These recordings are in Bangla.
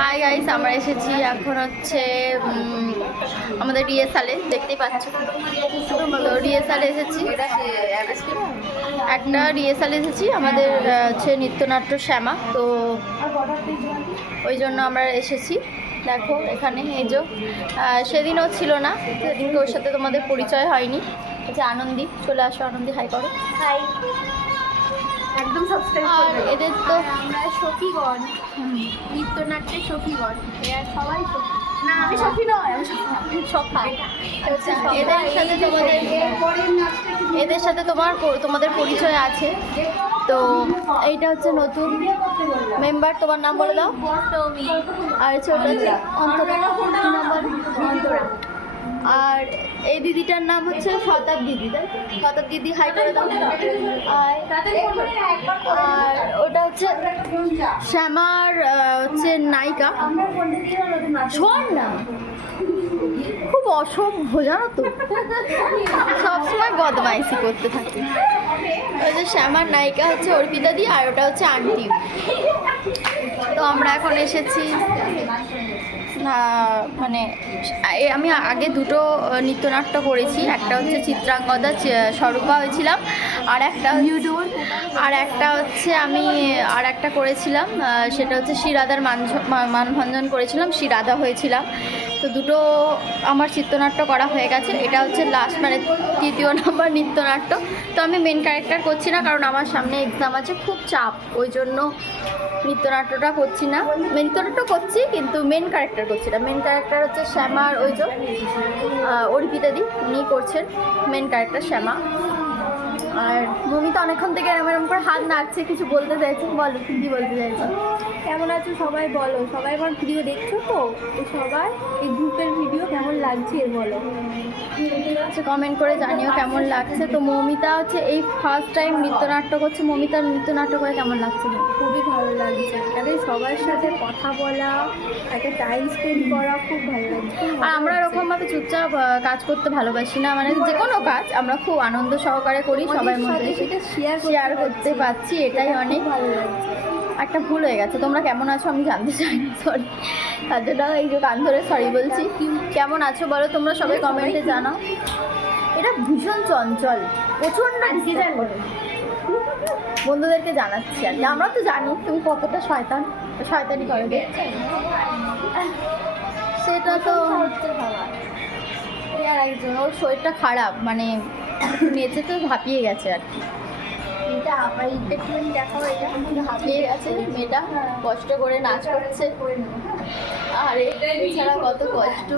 হাই গাইস, আমরা এসেছি এখন হচ্ছে আমাদের রিহার্সালে, দেখতেই পাচ্ছ। তো রিহার্সালে এসেছি, একটা রিহার্সালে এসেছি আমাদের হচ্ছে নৃত্যনাট্য শ্যামা, তো ওই জন্য আমরা এসেছি। দেখো এখানে এই যে সেদিনও ছিল না, সেদিনকে ওর সাথে তোমাদের পরিচয় হয়নি। আচ্ছা আনন্দি, চলে আসো আনন্দি, হাই করো। হাই, একদম সাবস্ক্রাইব করবে। এদের তো আমরা সখীগণ, নৃত্যনাট্যের সখীগণ, এরা সবাই সখী। না আমি সখী নয়, আমি সখা। এদের সাথে তোমাদের পরিচয় আছে। তো এইটা হচ্ছে নতুন মেম্বার, তোমার নাম বলে দাও। আর হচ্ছে ওটা হচ্ছে অন্তরা, অন্তরা। আর এই দিদিটার নাম হচ্ছে শতাব দিদি, তাই শতাব দিদি, হাই করে দাও। আর ওটা হচ্ছে শ্যামার হচ্ছে নায়িকা। শোন না, খুব অসভ্য জানো তো, সবসময় বদমাইশি করতে থাকে। ওই যে শ্যামার নায়িকা হচ্ছে অর্পিতা দি, আর ওটা হচ্ছে আন্টি। তো আমরা এখন এসেছি, মানে আমি আগে দুটো নৃত্যনাট্য করেছি, একটা হচ্ছে চিত্রাঙ্গদা স্বরূপা হয়েছিলাম, আর একটা হচ্ছে আমি আর একটা করেছিলাম, সেটা হচ্ছে শ্রীরাধার মানভঞ্জন করেছিলাম, শ্রীরাধা হয়েছিলাম। তো দুটো আমার চিত্রনাট্য করা হয়ে গেছে, এটা হচ্ছে লাস্ট, মানে তৃতীয় নম্বর নৃত্যনাট্য। তো আমি মেন ক্যারেক্টার করছি না, কারণ আমার সামনে এক্সাম আছে, খুব চাপ, ওই জন্য নৃত্যনাট্যটা করছি না। নৃত্যনাট্য করছি কিন্তু মেন ক্যারেক্টার করছি না। মেন ক্যারেক্টার হচ্ছে শ্যামার ওই যে অর্পিতা দি, উনি করছেন মেন ক্যারেক্টার শ্যামা। আর মমিতা অনেকক্ষণ থেকে এরকম করে হাত নাড়ছে, কিছু বলতে চাইছে, বলো কী বলতে চাইছো? কেমন আছো সবাই বলো, সবাই আমার ভিডিও দেখছো তো, সবাই এই গ্রুপের ভিডিও কেমন লাগছে বলো, আচ্ছা কমেন্ট করে জানিও কেমন লাগছে। তো মমিতা হচ্ছে এই ফার্স্ট টাইম নৃত্যনাট্য করছে, মমিতার নৃত্যনাট্য করে কেমন লাগছে? খুবই ভালো লাগছে, এখানে সবার সাথে কথা বলা, একটা টাইম স্পেন্ড করা খুব ভালো লাগছে। আর আমরা এরকমভাবে চুপচাপ কাজ করতে ভালোবাসি না, মানে যে কোনো কাজ আমরা খুব আনন্দ সহকারে করি, সবার মধ্যে সেটা শেয়ার করতে পারছি, এটাই অনেক ভালো লাগছে। একটা ভুল হয়ে গেছে, তোমরা কেমন আছো আমি জানতে চাই না, সরি, তার জন্য এই যে গান ধরে সরি বলছি। কেমন আছো বলো তোমরা সবাই কমেন্টে জানাও। এটা ভীষণ চঞ্চল, প্রচণ্ড ডিসিশন বন্ধুদেরকে জানাচ্ছি আর কি। আমরা তো জানি তুমি কতটা শয়তানি করে দেখছো, সেটা তো আর একজন, ওর শরীরটা খারাপ, মানে নেচে তো হাঁপিয়ে গেছে আর কি। এটা আবার ইন্টারটেনমেন্ট দেখাও, এটা হাঁপিয়ে গেছে মেয়েটা, কষ্ট করে নাচ করছে। আর এছাড়া কত কষ্ট,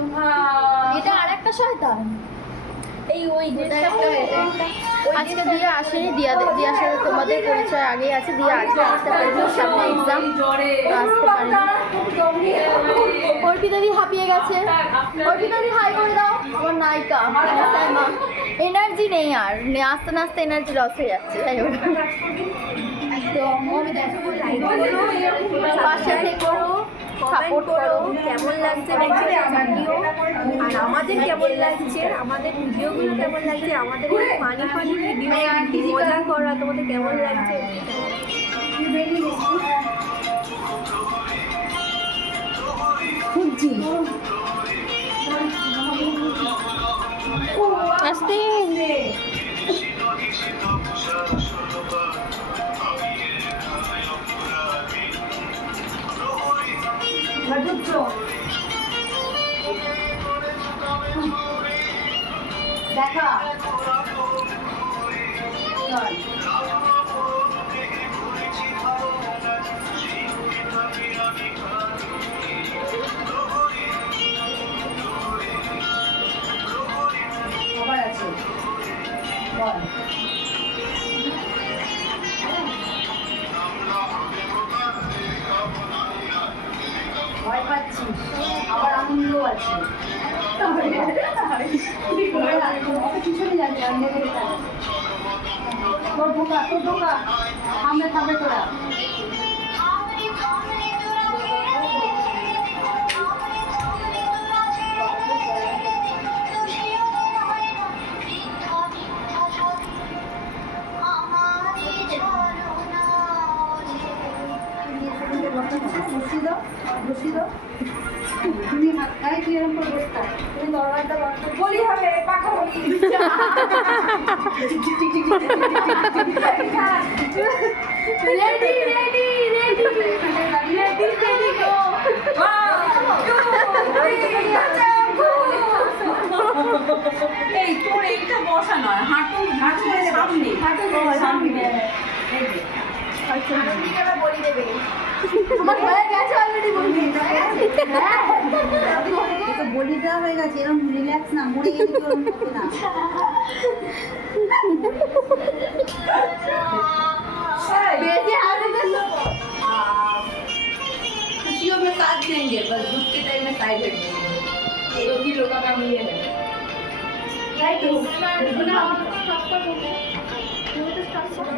এটা আর একটা শয়তান। এই ওই আজকে দিয়া আসেনি, দিয়ার সাথে তোমাদের পরিচয় আগেই আছে, দিয়া আজকে আসতে পারেনি, সামনে এক্সাম, আসতে পারেনি। অর্পিতা দি হাঁপিয়ে গেছে, অর্পিতা দি হাই করে দাও, আমার নায়িকা এনার্জি নেই, আর আস্তে আস্তে এনার্জি লস হয়ে যাচ্ছে। যাই হোক, তো পাশে থেকে সাপোর্ট করো, কেমন লাগছে দেখতে জানিও, আর আমাদের কেমন লাগছে, আমাদের ভিডিওগুলো কেমন লাগছে, আমাদের ফানি ভিডিও মজা করা তোমাদের কেমন লাগছে। খুঁজছি আসতে দেখা আবার আছে বল। ভয় পাচ্ছি, আবার আনন্দ আছে। পিছনে যাবে তোর ঢোকা থামবে তোরা। তুমি হাত খাই তুই এরকম করে বসে থাক। তুমি দরজাটা বন্ধ করে বলি হবে পাখা বলি ready ready ready ready ready go এই তোর এইটা বসা নয়, হাঁটু হাঁটু সামনে, হাঁটু সামনে। বলি দেবে আমার হয়ে গেছে অলরেডি বলি তো বলি দেওয়া হয়ে গেছে, এরকম রিল্যাক্স না, মরে গেলে কেউ এরকম করবে না। বেশি হাতে দিল खुशियों में साथ देंगे, बस दुख के टाइम में साइलेंट रहेंगे। तो भी लोगों का काम ये है। রাইট তো না স্টপ করব তুমি তো স্টপ করো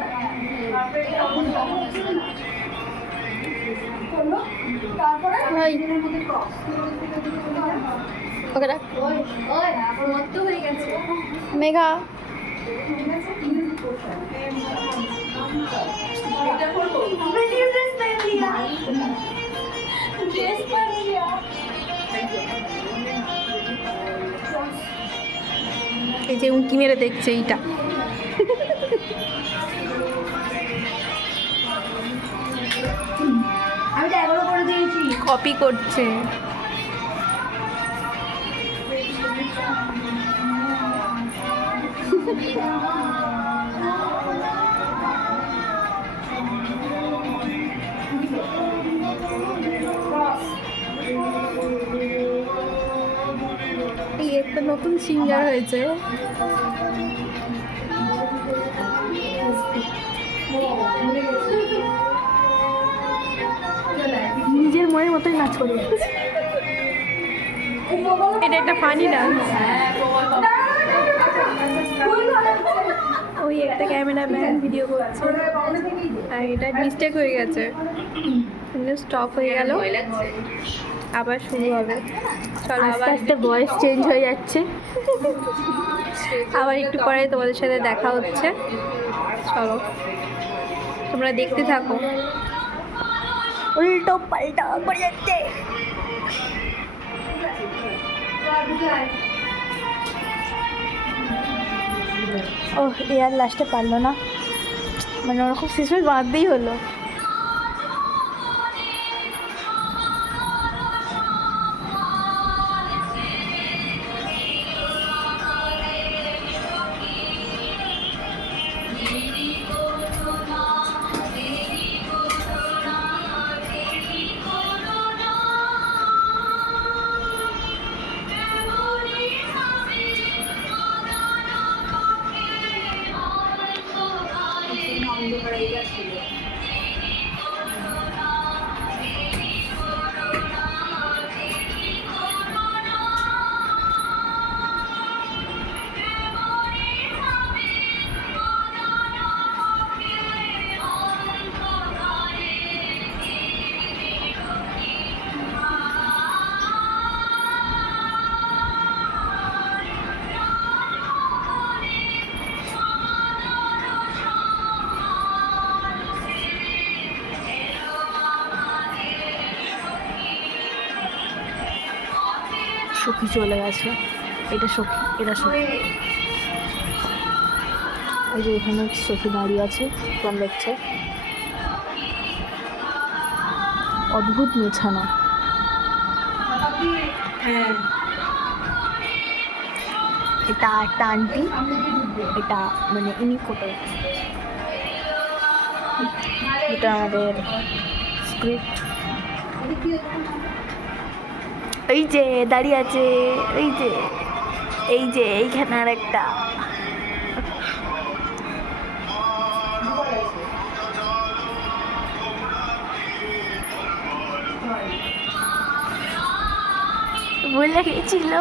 তারপরে ভাই এর মধ্যে ক্রস ওকে রাখ। ওই ওই আমার মত হয়ে গেছে মেঘা এটা করবো। मैंने ड्रेस पहन लिया ड्रेस पहन लिया এই যে উঁকি মেরে দেখছে এইটা। আমি তো 11 করে দিয়েছি। কপি করছে। এই একটা নতুন সিঙ্গার হয়েছে। নিজের মনের মতোই নাচ করে যাচ্ছে। এটা একটা ফানি ডান্স। ওই একটা ক্যামেরাম্যান ভিডিও করছে আর এটা মিস্টেক হয়ে গেছে, স্টপ হয়ে গেল, আবার শুরু হবে। চলো আবার আস্তে ভয়েস চেঞ্জ হয়ে যাচ্ছে, আবার একটু পরে তোমাদের সাথে দেখা হচ্ছে। চলো তোমরা দেখতে থাকো। উল্টো পাল্টা করে যাচ্ছে। ও এয়ার লাস্টে পারলো না, মানে ওরকম সিস্টেম বাঁধতেই হলো। সখী চলে গেছে, এটা সখী, এটা সখী। এই যে এখানে সখী দাঁড়িয়ে আছে, কোন দেখছে। অদ্ভুত মেছানো। এটা একটা আন্টি, এটা মানে ইনি কোথায়, এটা আমাদের স্ক্রিপ্ট। এই যে দাঁড়িয়ে আছে, এই যে এই যে এইখানে আর একটা। বলে গেছিল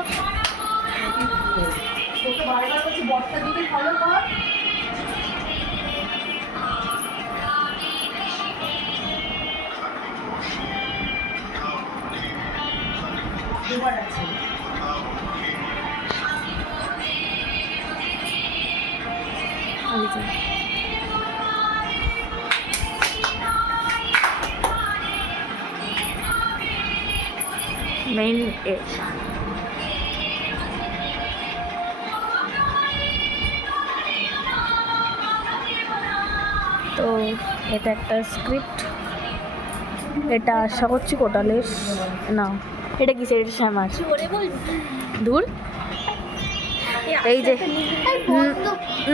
মেইন তো এটা একটা স্ক্রিপ্ট, এটা আশা করছি কোটালের না, এটা কিসের? এটা শ্যামার। দূর এই যে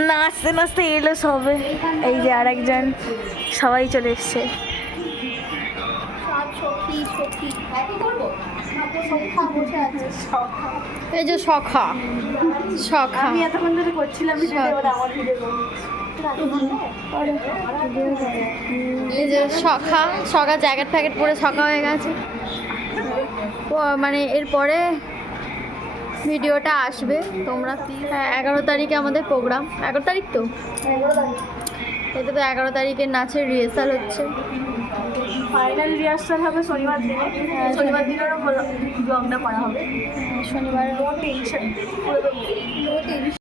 নাচতে নাচতে এলো সবে, এই যে আর একজন, সবাই চলে এসছে। এই যে সখা সখা আমি এতক্ষণ ধরে করছিলাম আমার ভিডিও, এই যে সখা সখা জ্যাকেট ফ্যাকেট পরে সখা হয়ে গেছে। মানে এরপরে ভিডিওটা আসবে তোমরা। হ্যাঁ 11 তারিখে আমাদের প্রোগ্রাম, 11 তারিখ তো, এটা তো 11 তারিখের নাচের রিহার্সাল হচ্ছে। ফাইনাল রিহার্সাল হবে শনিবার দিনে, শনিবার দিনেরও ব্লগটা করা হবে। শনিবার নো টেনশন।